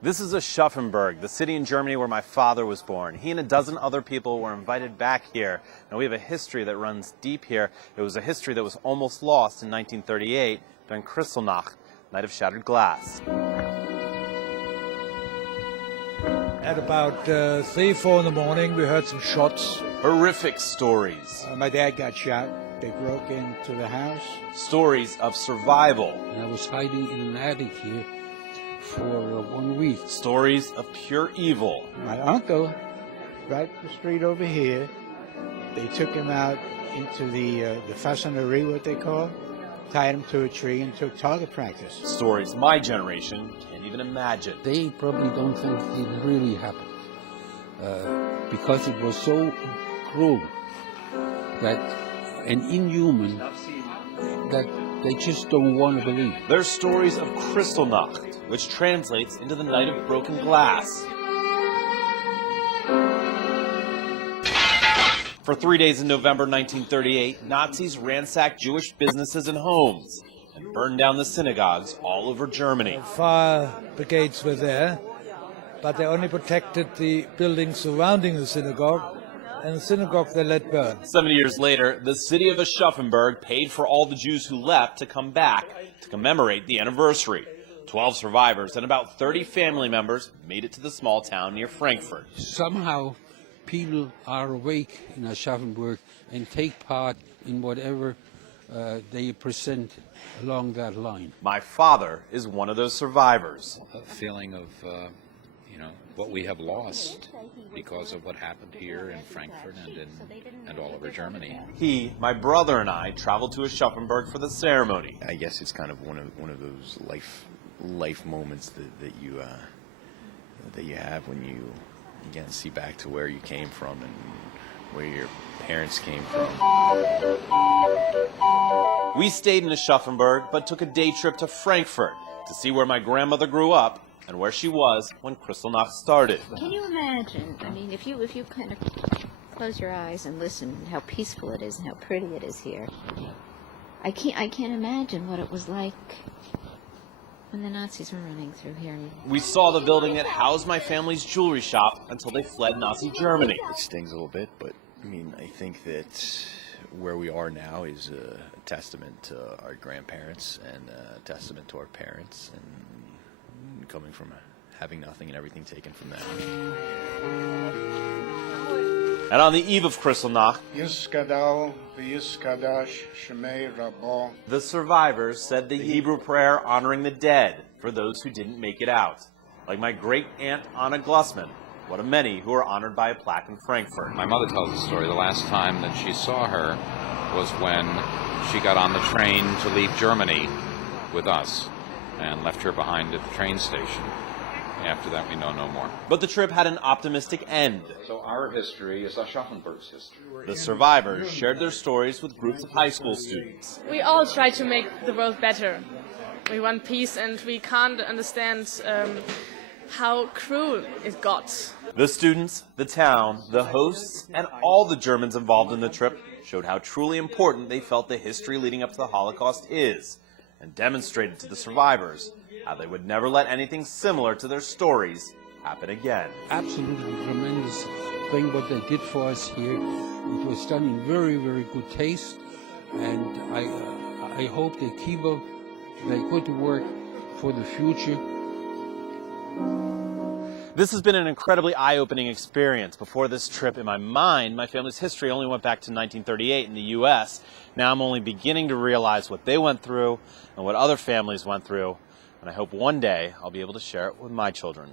This is Aschaffenburg, the city in Germany where my father was born. He and a dozen other people were invited back here. Now we have a history that runs deep here. It was a history that was almost lost in 1938 during Kristallnacht, Night of Shattered Glass. At about 3, 4 in the morning, we heard some shots. Horrific stories. My dad got shot. They broke into the house. Stories of survival. And I was hiding in an attic here for 1 week. Stories of pure evil. My uncle, right the street over here, they took him out into the façonnerie, what they call, tied him to a tree and took target practice. Stories my generation can't even imagine. They probably don't think it really happened because it was so cruel that and inhuman that they just don't want to believe. There's stories of Kristallnacht, which translates into the Night of Broken Glass. For 3 days in November 1938, Nazis ransacked Jewish businesses and homes and burned down the synagogues all over Germany. Fire brigades were there, but they only protected the buildings surrounding the synagogue, and the synagogue they let burn. 70 years later, the city of Aschaffenburg paid for all the Jews who left to come back to commemorate the anniversary. 12 survivors and about 30 family members made it to the small town near Frankfurt. Somehow people are awake in Aschaffenburg and take part in whatever they present along that line. My father is one of those survivors. A feeling of, what we have lost because of what happened here in Frankfurt and all over Germany. He, my brother, and I traveled to Aschaffenburg for the ceremony. I guess it's kind of one of those life moments that you have when you again see back to where you came from and where your parents came from. We stayed in Aschaffenburg, but took a day trip to Frankfurt to see where my grandmother grew up and where she was when Kristallnacht started. Can you imagine? I mean, if you kind of close your eyes and listen, how peaceful it is and how pretty it is here. I can't imagine what it was like when the Nazis were running through here. We saw the building that housed my family's jewelry shop until they fled Nazi Germany. It stings a little bit, but I mean, I think that where we are now is a testament to our grandparents and a testament to our parents and coming from having nothing and everything taken from them. And on the eve of Kristallnacht, the survivors said the Hebrew prayer honoring the dead for those who didn't make it out. Like my great-aunt Anna Glussman, one of many who are honored by a plaque in Frankfurt. My mother tells the story. The last time that she saw her was when she got on the train to leave Germany with us and left her behind at the train station. After that, we know no more. But the trip had an optimistic end. So our history is Aschaffenburg's history. The survivors shared their stories with groups of high school students. We all try to make the world better. We want peace, and we can't understand how cruel it got. The students, the town, the hosts, and all the Germans involved in the trip showed how truly important they felt the history leading up to the Holocaust is, and demonstrated to the survivors how they would never let anything similar to their stories happen again. Absolutely tremendous thing what they did for us here. It was done in very, very good taste, and I hope they keep up their good work for the future. This has been an incredibly eye-opening experience. Before this trip, in my mind, my family's history only went back to 1938 in the U.S. Now I'm only beginning to realize what they went through and what other families went through, and I hope one day I'll be able to share it with my children.